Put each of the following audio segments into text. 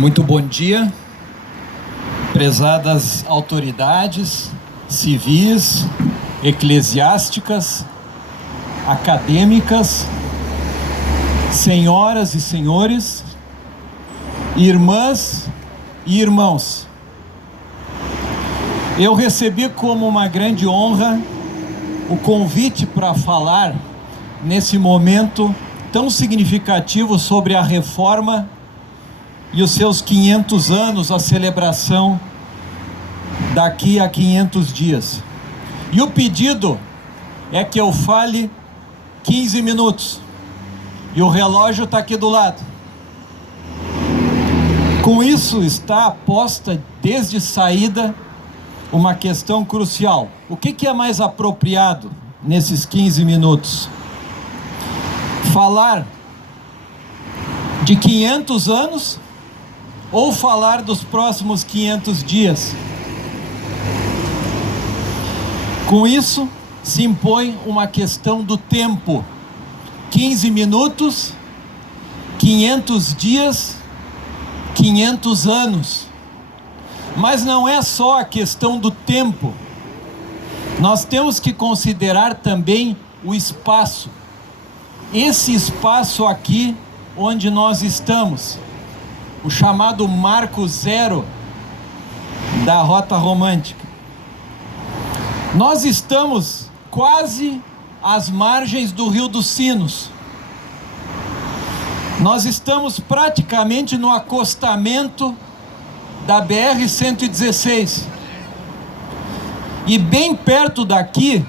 Muito bom dia, prezadas autoridades civis, eclesiásticas, acadêmicas, senhoras e senhores, irmãs e irmãos. Eu recebi como uma grande honra o convite para falar nesse momento tão significativo sobre a reforma e os seus 500 anos, a celebração daqui a 500 dias. E o pedido é que eu fale 15 minutos. E o relógio está aqui do lado. Com isso está posta desde saída uma questão crucial. O que é mais apropriado nesses 15 minutos? Falar de 500 anos ou falar dos próximos 500 dias? Com isso, se impõe uma questão do tempo. 15 minutos, 500 dias, 500 anos. Mas não é só a questão do tempo. Nós temos que considerar também o espaço. Esse espaço aqui onde nós estamos, o chamado Marco Zero da Rota Romântica. Nós estamos quase às margens do Rio dos Sinos. Nós estamos praticamente no acostamento da BR-116. E bem perto daqui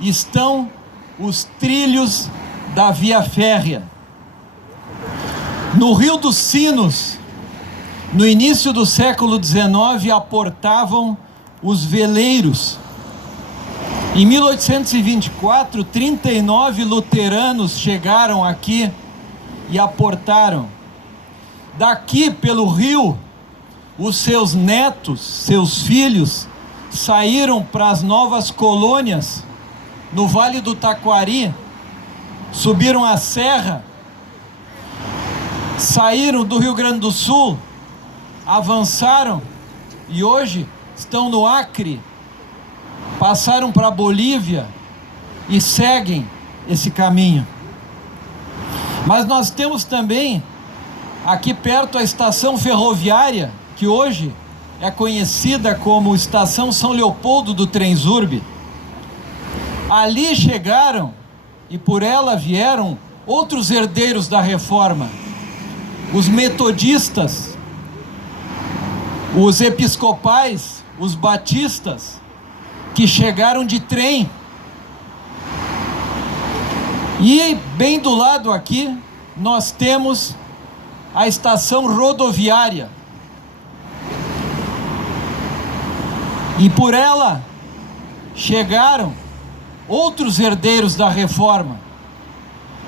estão os trilhos da Via Férrea. No Rio dos Sinos, no início do século XIX, aportavam os veleiros. Em 1824, 39 luteranos chegaram aqui e aportaram. Daqui pelo rio, os seus netos, seus filhos, saíram para as novas colônias no Vale do Taquari, subiram a serra, saíram do Rio Grande do Sul, avançaram e hoje estão no Acre, passaram para a Bolívia e seguem esse caminho. Mas nós temos também aqui perto a estação ferroviária, que hoje é conhecida como Estação São Leopoldo do Transurb. Ali chegaram e por ela vieram outros herdeiros da reforma. Os metodistas, os episcopais, os batistas, que chegaram de trem. E bem do lado aqui, nós temos a estação rodoviária. E por ela chegaram outros herdeiros da reforma,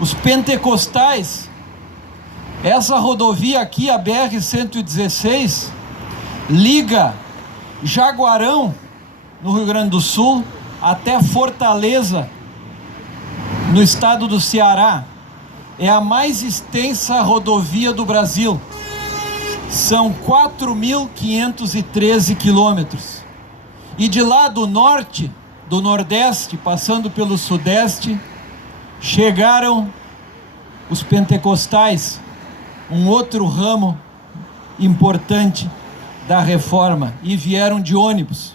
os pentecostais. Essa rodovia aqui, a BR-116, liga Jaguarão, no Rio Grande do Sul, até Fortaleza, no estado do Ceará. É a mais extensa rodovia do Brasil. São 4.513 quilômetros. E de lá do norte, do nordeste, passando pelo sudeste, chegaram os pentecostais, um outro ramo importante da reforma, e vieram de ônibus.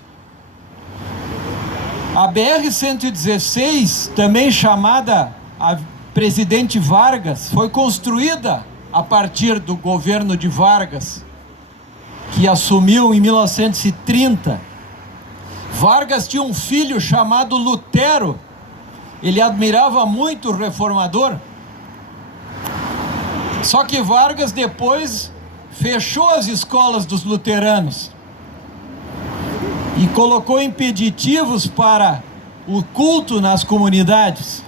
A BR-116, também chamada a Presidente Vargas, foi construída a partir do governo de Vargas, que assumiu em 1930. Vargas tinha um filho chamado Lutero. Ele admirava muito o reformador. Só que Vargas depois fechou as escolas dos luteranos e colocou impeditivos para o culto nas comunidades.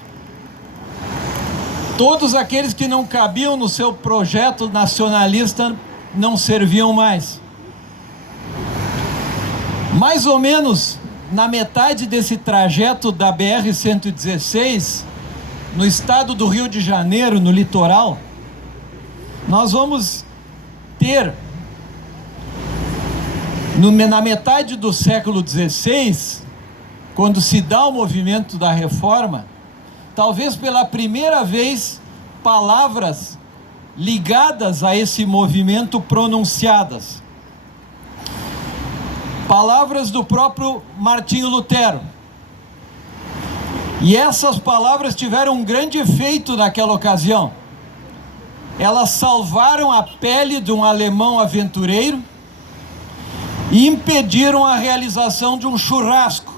Todos aqueles que não cabiam no seu projeto nacionalista não serviam mais. Mais ou menos na metade desse trajeto da BR-116, no estado do Rio de Janeiro, no litoral, nós vamos ter Na metade do século XVI, quando se dá o movimento da Reforma, talvez pela primeira vez, palavras ligadas a esse movimento pronunciadas. Palavras do próprio Martinho Lutero. E essas palavras tiveram um grande efeito naquela ocasião. Elas salvaram a pele de um alemão aventureiro e impediram a realização de um churrasco.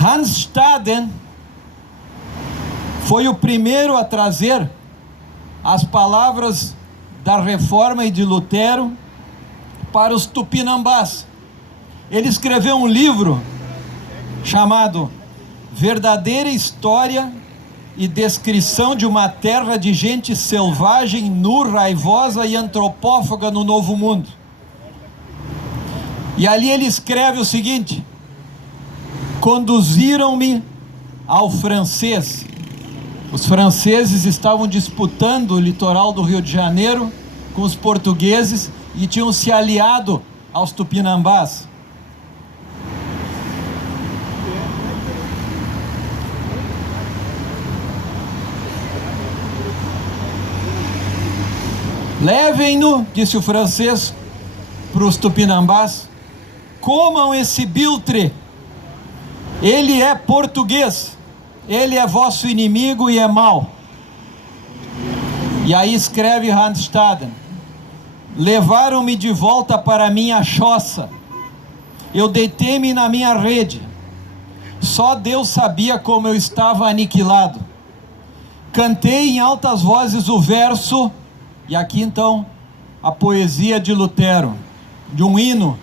Hans Staden foi o primeiro a trazer as palavras da Reforma e de Lutero para os tupinambás. Ele escreveu um livro chamado Verdadeira História e Descrição de uma Terra de Gente Selvagem, Nu, Raivosa e Antropófaga no Novo Mundo. E ali ele escreve o seguinte: conduziram-me ao francês. Os franceses estavam disputando o litoral do Rio de Janeiro com os portugueses e tinham se aliado aos tupinambás. Levem-no, disse o francês para os tupinambás, comam esse biltre, ele é português, ele é vosso inimigo e é mau. E aí escreve Hans Staden: levaram-me de volta para minha choça, eu deitei-me na minha rede, só Deus sabia como eu estava aniquilado. Cantei em altas vozes o verso, e aqui então a poesia de Lutero, de um hino: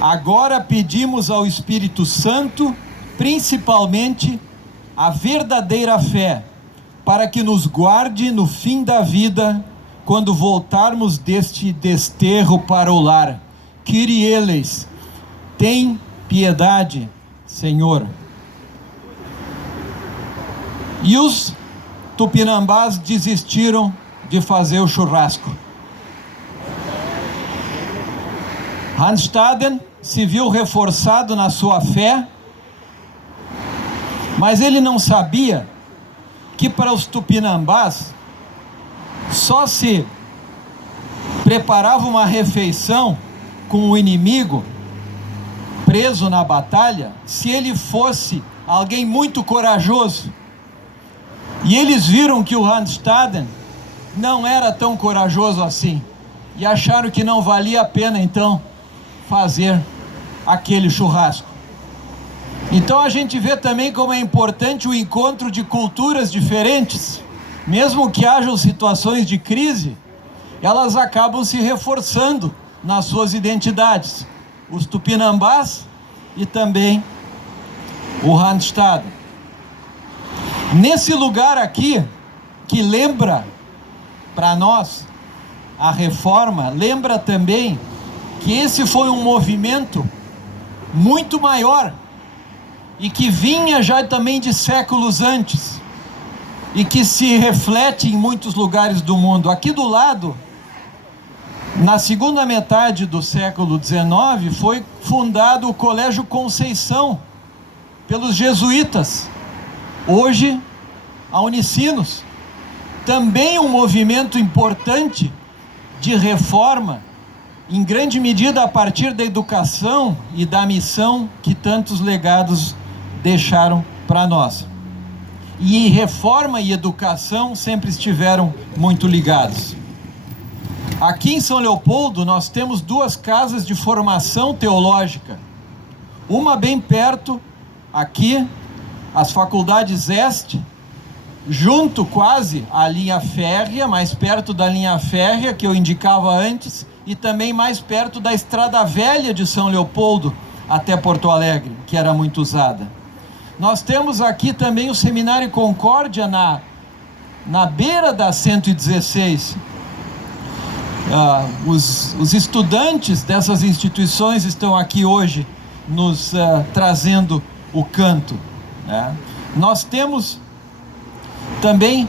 agora pedimos ao Espírito Santo, principalmente, a verdadeira fé, para que nos guarde no fim da vida, quando voltarmos deste desterro para o lar. Kyrie eleis, tem piedade, Senhor. E os tupinambás desistiram de fazer o churrasco. Hans Staden se viu reforçado na sua fé, mas ele não sabia que para os tupinambás só se preparava uma refeição com o inimigo preso na batalha se ele fosse alguém muito corajoso. E eles viram que o Hans Staden não era tão corajoso assim e acharam que não valia a pena então fazer aquele churrasco. Então a gente vê também como é importante o encontro de culturas diferentes. Mesmo que hajam situações de crise, elas acabam se reforçando nas suas identidades. Os tupinambás e também o Hans Staden. Nesse lugar aqui, que lembra para nós a Reforma, lembra também que esse foi um movimento muito maior e que vinha já também de séculos antes e que se reflete em muitos lugares do mundo. Aqui do lado, na segunda metade do século XIX, foi fundado o Colégio Conceição pelos jesuítas, hoje a Unicinos. Também um movimento importante de reforma, em grande medida a partir da educação e da missão que tantos legados deixaram para nós. E reforma e educação sempre estiveram muito ligados. Aqui em São Leopoldo nós temos duas casas de formação teológica. Uma bem perto, aqui, as faculdades Este, junto quase à linha férrea, mais perto da linha férrea que eu indicava antes, e também mais perto da Estrada Velha de São Leopoldo até Porto Alegre, que era muito usada. Nós temos aqui também o Seminário Concórdia na beira da 116. Os estudantes dessas instituições estão aqui hoje nos trazendo o canto, né? Nós temos também,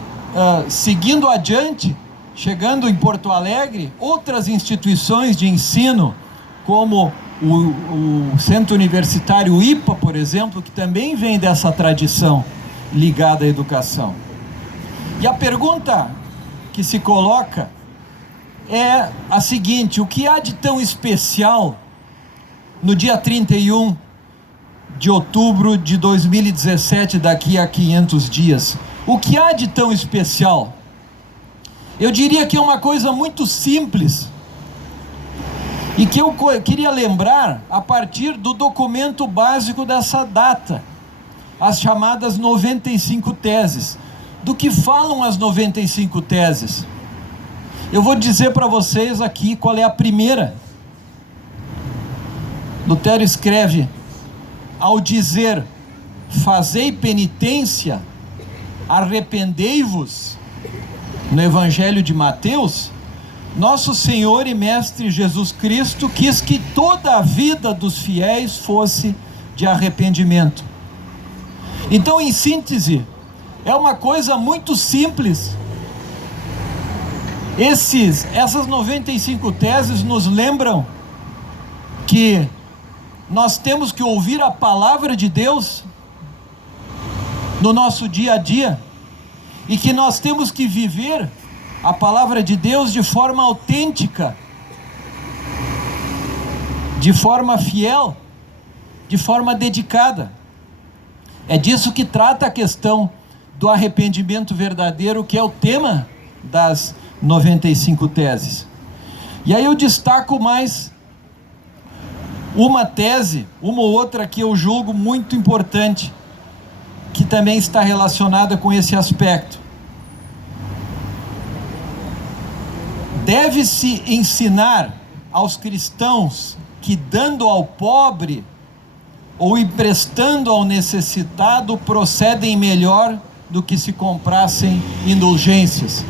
seguindo adiante, chegando em Porto Alegre, outras instituições de ensino, como o Centro Universitário IPA, por exemplo, que também vem dessa tradição ligada à educação. E a pergunta que se coloca é a seguinte: o que há de tão especial no dia 31 de outubro de 2017, daqui a 500 dias? O que há de tão especial? Eu diria que é uma coisa muito simples e que eu queria lembrar a partir do documento básico dessa data, as chamadas 95 teses. Do que falam as 95 teses? Eu vou dizer para vocês aqui qual é a primeira. Lutero escreve: ao dizer, fazei penitência, arrependei-vos, no Evangelho de Mateus, nosso Senhor e Mestre Jesus Cristo quis que toda a vida dos fiéis fosse de arrependimento. Então, em síntese, é uma coisa muito simples. Essas 95 teses nos lembram que nós temos que ouvir a palavra de Deus no nosso dia a dia e que nós temos que viver a palavra de Deus de forma autêntica, de forma fiel, de forma dedicada. É disso que trata a questão do arrependimento verdadeiro, que é o tema das 95 teses. E aí eu destaco mais uma tese, uma ou outra que eu julgo muito importante, que também está relacionada com esse aspecto. Deve-se ensinar aos cristãos que, dando ao pobre ou emprestando ao necessitado, procedem melhor do que se comprassem indulgências.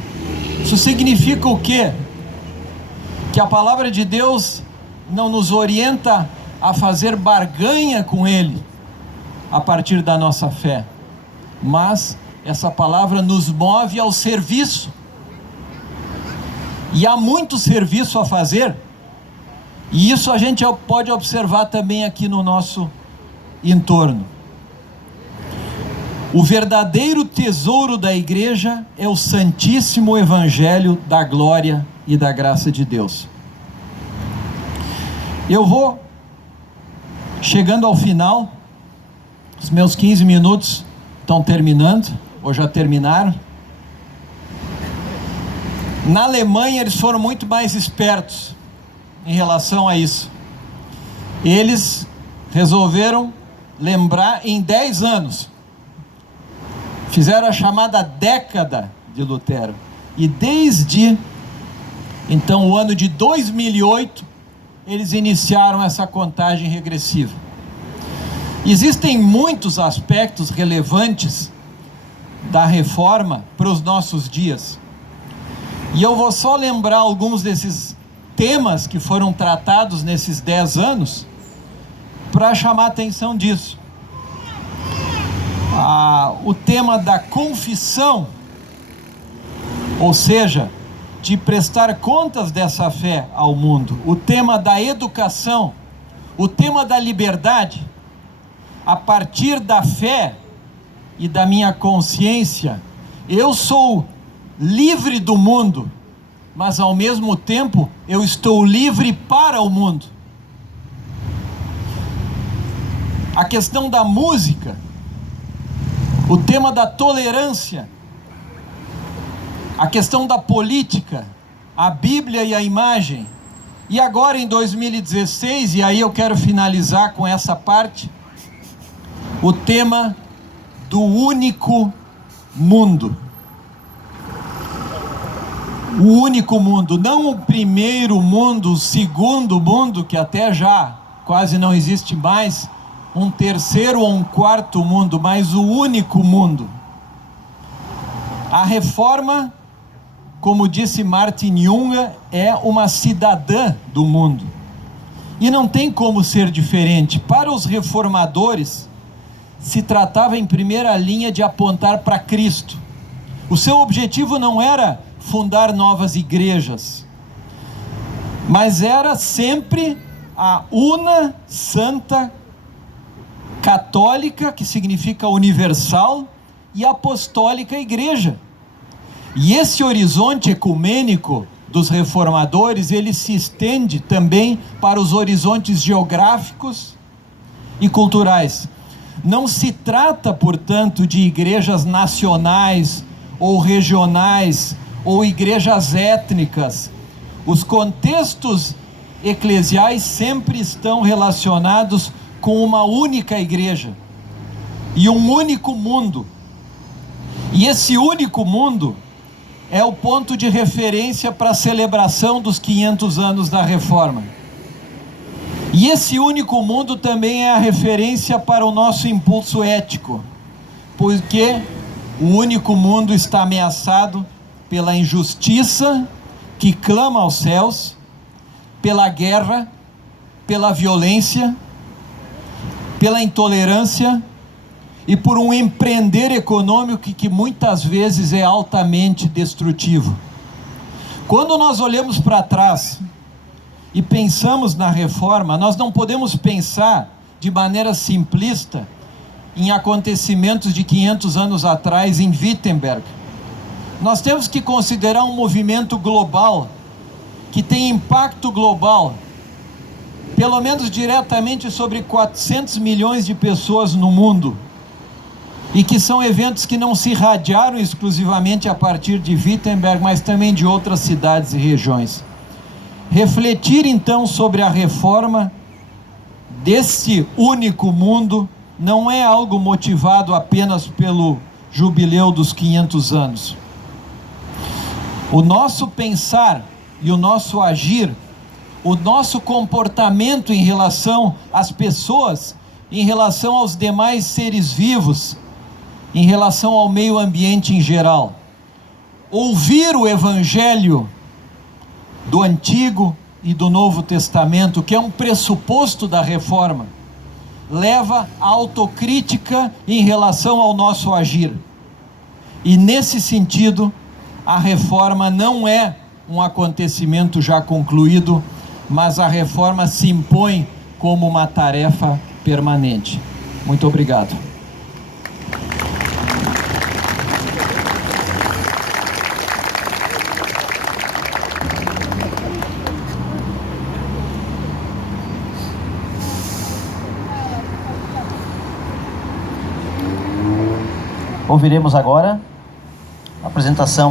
Isso significa o quê? Que a palavra de Deus não nos orienta a fazer barganha com Ele a partir da nossa fé, mas essa palavra nos move ao serviço. E há muito serviço a fazer, e isso a gente pode observar também aqui no nosso entorno. O verdadeiro tesouro da igreja é o Santíssimo Evangelho da glória e da graça de Deus. Eu vou chegando ao final, os meus 15 minutos estão terminando, ou já terminaram. Na Alemanha eles foram muito mais espertos em relação a isso. Eles resolveram lembrar em 10 anos. Fizeram a chamada década de Lutero. E desde então, o ano de 2008, eles iniciaram essa contagem regressiva. Existem muitos aspectos relevantes da reforma para os nossos dias. E eu vou só lembrar alguns desses temas que foram tratados nesses 10 anos para chamar a atenção disso. O tema da confissão, ou seja, de prestar contas dessa fé ao mundo. O tema da educação, o tema da liberdade. A partir da fé e da minha consciência, eu sou livre do mundo, mas ao mesmo tempo eu estou livre para o mundo. A questão da música, o tema da tolerância, a questão da política, a Bíblia e a imagem. E agora em 2016, e aí eu quero finalizar com essa parte, o tema do único mundo. O único mundo, não o primeiro mundo, o segundo mundo, que até já quase não existe mais, um terceiro ou um quarto mundo, mas o único mundo. A reforma, como disse Martin Jung, é uma cidadã do mundo. E não tem como ser diferente. Para os reformadores, se tratava em primeira linha de apontar para Cristo. O seu objetivo não era fundar novas igrejas, mas era sempre a una, santa, católica, que significa universal, e apostólica igreja. E esse horizonte ecumênico dos reformadores, ele se estende também para os horizontes geográficos e culturais. Não se trata, portanto, de igrejas nacionais ou regionais ou igrejas étnicas. Os contextos eclesiais sempre estão relacionados com uma única igreja e um único mundo. E esse único mundo é o ponto de referência para a celebração dos 500 anos da Reforma. E esse único mundo também é a referência para o nosso impulso ético, porque o único mundo está ameaçado pela injustiça que clama aos céus, pela guerra, pela violência, pela intolerância e por um empreender econômico que muitas vezes é altamente destrutivo. Quando nós olhamos para trás e pensamos na Reforma, nós não podemos pensar de maneira simplista em acontecimentos de 500 anos atrás em Wittenberg. Nós temos que considerar um movimento global, que tem impacto global, pelo menos diretamente sobre 400 milhões de pessoas no mundo, e que são eventos que não se irradiaram exclusivamente a partir de Wittenberg, mas também de outras cidades e regiões. Refletir então sobre a reforma desse único mundo não é algo motivado apenas pelo jubileu dos 500 anos. O nosso pensar e o nosso agir, o nosso comportamento em relação às pessoas, em relação aos demais seres vivos, em relação ao meio ambiente em geral. Ouvir o Evangelho do Antigo e do Novo Testamento, que é um pressuposto da Reforma, leva à autocrítica em relação ao nosso agir. E nesse sentido, a Reforma não é um acontecimento já concluído, mas a Reforma se impõe como uma tarefa permanente. Muito obrigado. Ouviremos agora a apresentação